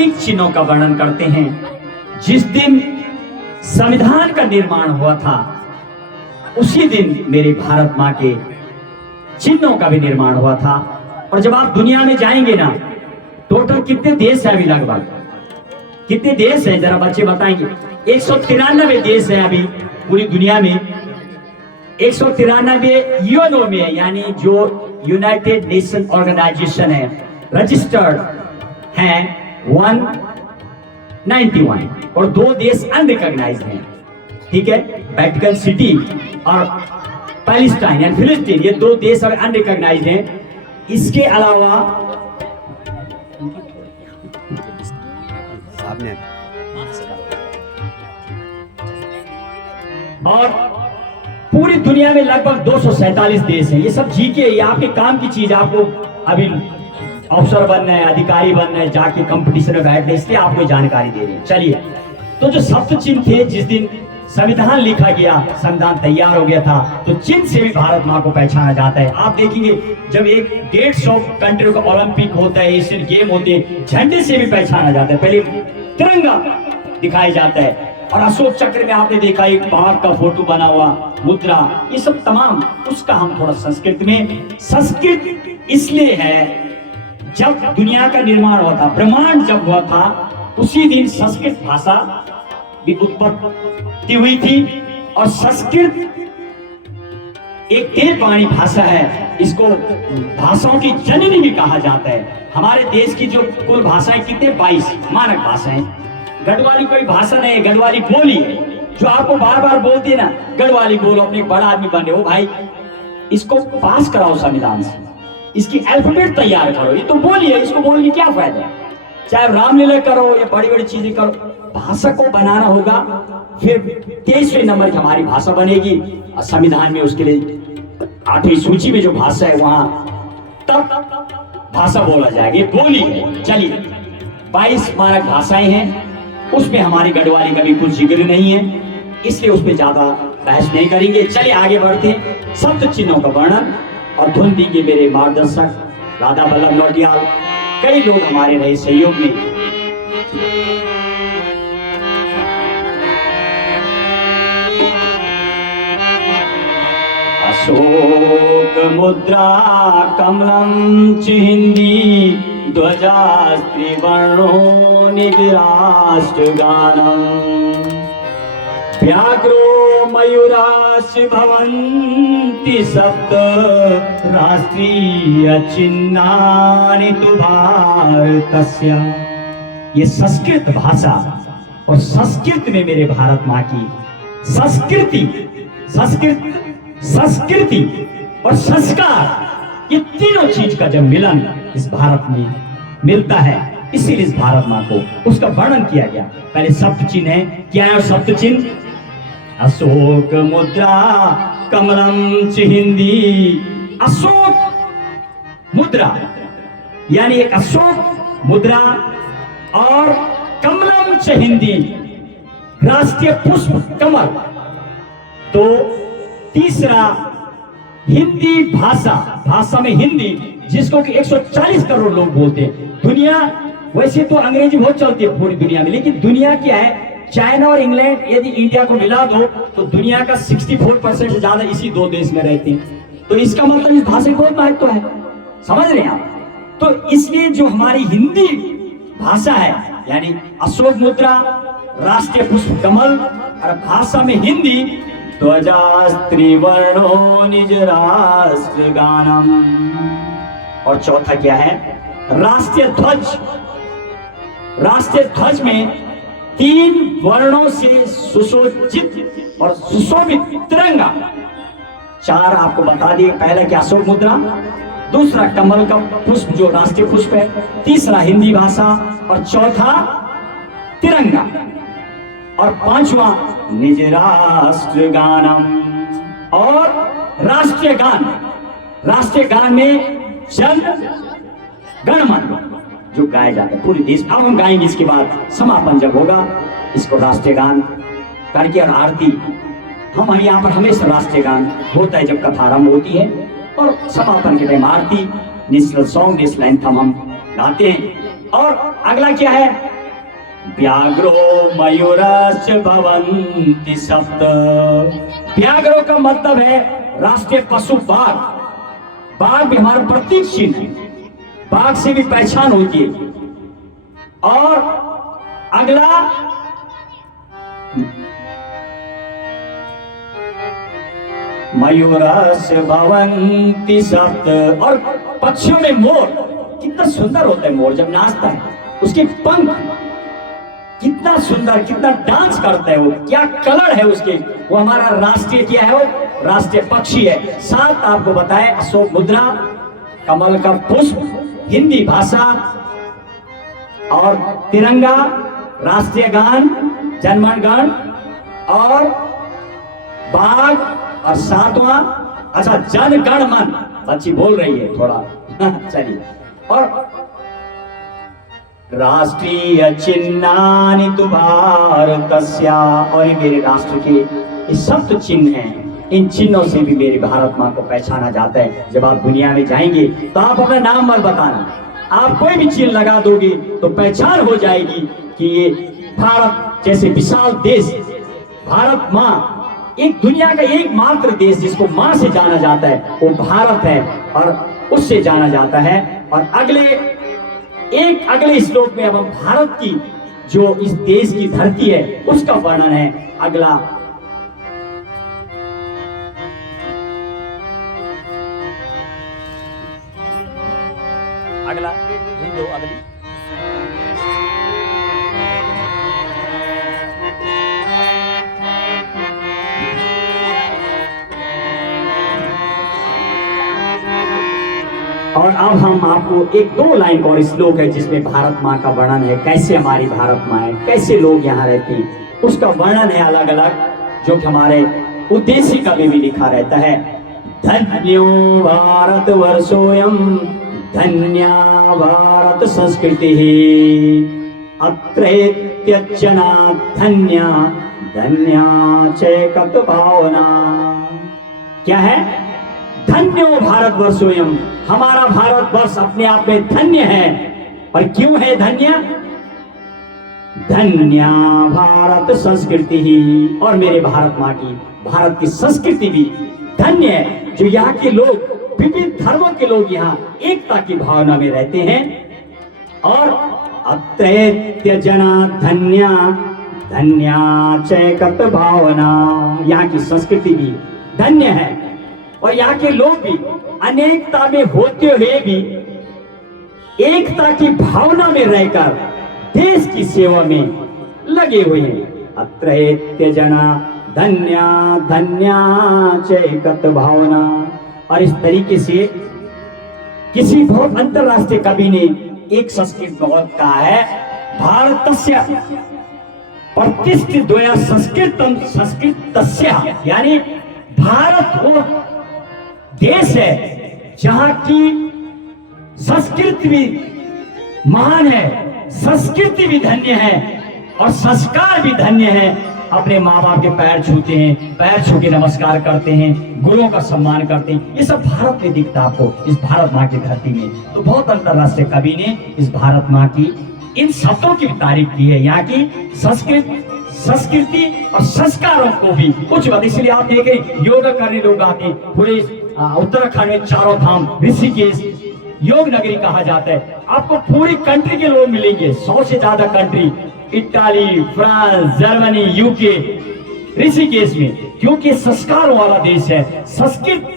प्रतीक चिन्हों का वर्णन करते हैं। जिस दिन संविधान का निर्माण हुआ था उसी दिन मेरे भारत माँ के चिन्हों का भी निर्माण हुआ था। और जब आप दुनिया में जाएंगे ना, टोटल कितने देश है अभी, लगभग कितने देश हैं जरा बच्चे बताएंगे? 193 देश है अभी पूरी दुनिया में। 193 यूएनओ में है, यानी जो यूनाइटेड नेशन ऑर्गेनाइजेशन है, रजिस्टर्ड हैं 191 और 2 देश अनरिकॉग्नाइज्ड हैं। ठीक है, वेटिकन सिटी और पैलेस्टाइन एंड फिलिस्तीन, ये 2 देश अभी अनरिकॉग्नाइज्ड हैं। इसके अलावा और पूरी दुनिया में लगभग 247 देश हैं। ये सब जीके, ये आपके काम की चीज। आपको अभी अफसर बनना है, अधिकारी बनना है, जाके कंपटीशन में बैठना है, इसलिए आपको जानकारी दे रहे हैं। चलिए, तो जो सप्त चिन्ह थे, जिस दिन संविधान लिखा गया, संविधान तैयार हो गया था, तो चिन्ह से भी भारत माँ को पहचाना जाता है। आप देखेंगे जब 150 कंट्रियों का ओलंपिक होता है, एशियन गेम होते हैं, झंडे से भी पहचाना जाता है। पहले तिरंगा दिखाया जाता है और अशोक चक्र में आपने देखा एक बाघ का फोटो बना हुआ, मुद्रा, ये सब तमाम। उसका हम थोड़ा संस्कृत में, संस्कृत इसलिए है जब दुनिया का निर्माण हुआ था, ब्रह्मांड जब हुआ था, उसी दिन संस्कृत भाषा भी उत्पत्ति हुई थी। और संस्कृत एक देववाणी भाषा है, इसको भाषाओं की जननी भी कहा जाता है। हमारे देश की जो कुल भाषाएं कितने 22 मानक भाषाएं। गढ़वाली कोई भाषा नहीं है, गढ़वाली बोली है। जो आपको बार बार बोलते ना, गढ़वाली बोलो, अपने बड़ा आदमी बने हो भाई, इसको पास कराओ संविधान से, इसकी अल्फाबेट तैयार करो। ये तो बोली है, इसको बोलने की क्या फायदा है? चाहे रामलीला करो या बड़ी बड़ी चीजें करो, भाषा को बनाना होगा। फिर 23वें नंबर की हमारी भाषा बनेगी और संविधान में उसके लिए 8वीं सूची में जो भाषा है वहां तब भाषा बोला जाएगी, बोली है। चलिए, 22 मानक भाषाएं हैं, उसमें हमारी गढ़वाली का भी कुछ जिक्र नहीं है, इसलिए उस पर ज्यादा बहस नहीं करेंगे। चलिए आगे बढ़ते हैं। सप्त चिन्हों का वर्णन और धुन दीजिए मेरे मार्गदर्शक राधा वल्लभ नौटियाल। कई लोग हमारे रहे सहयोग में। अशोक मुद्रा कमलम चिहिंदी ध्वजास्त्रिवर्णो निराष्ट्रगानम् व्याघ्रो मयूराश्च भवन्ति सप्त राष्ट्रीय चिन्हानि तु भारतस्य। ये संस्कृत भाषा और संस्कृत में मेरे भारत माँ की संस्कृति और संस्कार, ये तीनों चीज का जब मिलन इस भारत में मिलता है, इसीलिए इस भारत माँ को उसका वर्णन किया गया। पहले सप्त चिन्ह है, क्या है सप्त चिन्ह? अशोक मुद्रा कमलम चिहिंदी। अशोक मुद्रा यानी एक अशोक मुद्रा और कमलम चिहिंदी, राष्ट्रीय पुष्प कमल। तो तीसरा हिंदी भाषा में हिंदी, जिसको कि 140 करोड़ लोग बोलते हैं। दुनिया वैसे तो अंग्रेजी बहुत चलती है पूरी दुनिया में, लेकिन दुनिया क्या है, चाइना और इंग्लैंड यदि इंडिया को मिला दो तो दुनिया का 64% से ज्यादा इसी 2 देश में रहते हैं। तो इसका मतलब इस भाषा को बहुत महत्व है, समझ रहे हैं आप? तो इसलिए जो हमारी हिंदी भाषा है, यानी अशोक मुद्रा, राष्ट्रीय पुष्प कमल और भाषा में हिंदी, ध्वजास्त्रिवर्णो निज राष्ट्र गानम। और चौथा क्या है? राष्ट्रीय ध्वज। राष्ट्रीय ध्वज में 3 वर्णों से सुसज्जित और सुशोभित तिरंगा। 4 आपको बता दिए। पहला क्या? अशोक मुद्रा, दूसरा कमल का पुष्प जो राष्ट्रीय पुष्प है, तीसरा हिंदी भाषा और चौथा तिरंगा और 5वां निज राष्ट्र गानम। और राष्ट्रीय गान, राष्ट्रीय गान में जन गण मन जो गाया जाता है पूरे देश। अब हम गाएंगे, इसके बाद समापन जब होगा इसको राष्ट्रीय गान करके और आरती। हम यहाँ पर हमेशा राष्ट्रीय गान होता है जब कथा आरंभ होती है, और समापन के टाइम आरती, नेशनल सॉन्ग, नेशनल एंथम हम गाते हैं। और अगला क्या है? व्याघ्रो मयूरश्च भवन्ति सप्त। व्याघ्रो का मतलब है राष्ट्रीय पशु बाघ। बाघ भी हमारा प्रतीक चिन्ह है, बाघ से भी पहचान होती है। और अगला मयूरस्य भवन्ति सप्त। और पक्षियों में मोर, कितना सुंदर होता है मोर जब नाचता है, उसके पंख कितना सुंदर, कितना डांस करता है वो, क्या कलर है उसके। वो हमारा राष्ट्रीय क्या है, वो राष्ट्रीय पक्षी है। साथ आपको बताए अशोक मुद्रा, कमल का पुष्प, हिंदी भाषा और तिरंगा, राष्ट्रीय गान, जनगण गण और बाघ और सातवां, अच्छा जन गण मन, बच्ची बोल रही है थोड़ा चलिए। और राष्ट्रीय चिन्हानि तु भारतस्या, और ये मेरे राष्ट्र के ये सब तो चिन्ह हैं। इन चिन्हों से भी मेरे भारत माँ को पहचाना जाता है। जब आप दुनिया में जाएंगे तो आप अपना नाम मत बताना, आप कोई भी चिन्ह लगा दोगे तो पहचान हो जाएगी कि ये भारत जैसे विशाल देश, भारत माँ, एक दुनिया का एकमात्र देश जिसको माँ से जाना जाता है वो भारत है, और उससे जाना जाता है। और अगले श्लोक में अब हम भारत की जो इस देश की धरती है उसका वर्णन है। अगला अगली और अब हम आपको एक दो लाइन और श्लोक है जिसमें भारत माँ का वर्णन है, कैसे हमारी भारत माँ है, कैसे लोग यहाँ रहते हैं, उसका वर्णन है अलग अलग, जो कि हमारे उद्देशिका में भी लिखा रहता है। धन्यो भारत वर्षोयम धन्या भारत संस्कृति अत्रैत्यजना धन्या धन्या चैकत भावना। क्या है? धन्यो भारत वर्षोयम, हमारा भारत वर्ष अपने आप में धन्य है। और क्यों है धन्य? धन्या भारत संस्कृति ही, और मेरे भारत माँ की भारत की संस्कृति भी धन्य है, जो यहाँ के लोग, विभिन्न धर्मों के लोग यहाँ एकता की भावना में रहते हैं। और अत्रैत्य जना धन्या धन्या चैकत भावना, यहाँ की संस्कृति भी धन्य है और यहाँ के लोग भी अनेकता में होते हुए भी एकता की भावना में रहकर देश की सेवा में लगे हुए हैं। अत्रैत्य जना धन्या धन्या चैकत भावना। और इस तरीके से किसी बहुत अंतरराष्ट्रीय कवि ने एक संस्कृत बहुत कहा है, भारतस्य प्रतिष्ठित द्वया संस्कृतम संस्कृतस्य, यानी भारत वो देश है जहां की संस्कृति भी महान है, संस्कृति भी धन्य है और संस्कार भी धन्य है। अपने माँ बाप के पैर छूते हैं, पैर छू के नमस्कार करते हैं, गुरुओं का सम्मान करते हैं। ये सब भारत में दिखता आपको, इस भारत माँ की धरती में। तो बहुत अंतरराष्ट्रीय कवि ने इस भारत माँ की इन शब्दों की भी तारीफ की है, यहाँ की संस्कृति और संस्कारों को भी कुछ बात। इसलिए आप देखें योगा करने लोग आते हैं, पूरे उत्तराखंड में चारों धाम ऋषिकेश योग नगरी कहा जाता है। आपको पूरी कंट्री के लोग मिलेंगे, 100 से ज्यादा country, Italy, France, Germany, UK, Rishikesh में, क्योंकि संस्कारों वाला देश है। संस्कृत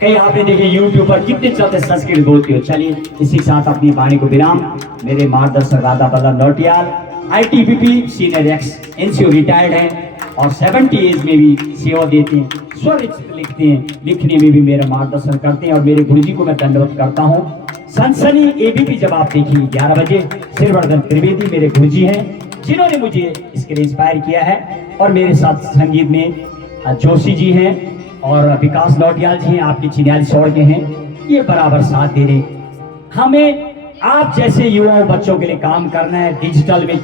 कई आपने देखे यूट्यूब पर कितने चलते संस्कृत बोलते हो। चलिए इसी के साथ अपनी वाणी को विराम। मेरे मार्गदर्शक Radha Ballabh Nautiyal ITBP senior NCO retired हैं और 70 एज में भी सेवा देते हैं, स्वरचित लिखते हैं, लिखने में भी मेरा मार्गदर्शन करते हैं। और मेरे गुरुजी को मैं धन्यवाद करता हूँ। सनसनी ABP जब आप देखिए 11 बजे, श्रीवर्धन त्रिवेदी मेरे गुरुजी हैं जिन्होंने मुझे इसके लिए इंस्पायर किया है। और मेरे साथ संगीत में जोशी जी हैं और विकास नौटियाल जी हैं, आपके चिन्याली सौड़ के हैं, ये बराबर साथ दे रहे। हमें आप जैसे युवाओं बच्चों के लिए काम करना है। डिजिटल में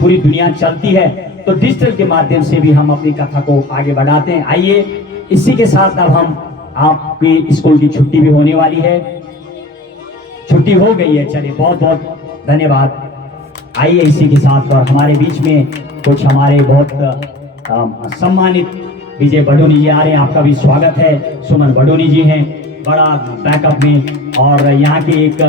पूरी दुनिया चलती है, तो डिजिटल के माध्यम से भी हम अपनी कथा को आगे बढ़ाते हैं। आइए इसी के साथ अब हम, आपकी स्कूल की छुट्टी भी होने वाली है, छुट्टी हो गई है। चलिए बहुत बहुत धन्यवाद। आइए इसी के साथ, और हमारे बीच में कुछ हमारे बहुत सम्मानित विजय बडोनी जी आ रहे हैं, आपका भी स्वागत है। सुमन बडोनी जी हैं बड़ा बैकअप में, और यहाँ के एक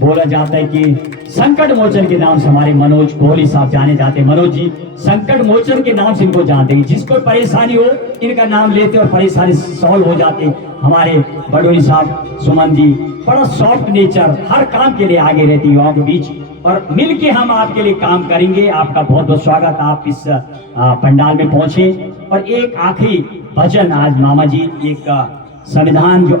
बोला जाता है कि संकट मोचन के नाम से हमारे मनोज कोहली साहब जाने जाते हैं। मनोज जी संकट मोचन के नाम से इनको जानते हैं, जिसको परेशानी हो इनका नाम लेते और परेशानी सॉल्व हो जाते। हमारे बडोनी साहब, सुमन जी बड़ा सॉफ्ट नेचर, हर काम के लिए आगे रहती है युवाओं के बीच, और मिलके हम आपके लिए काम करेंगे। आपका बहुत बहुत स्वागत, आप इस पंडाल में पहुंचे। और एक आखिरी भजन आज मामा जी, एक संविधान जो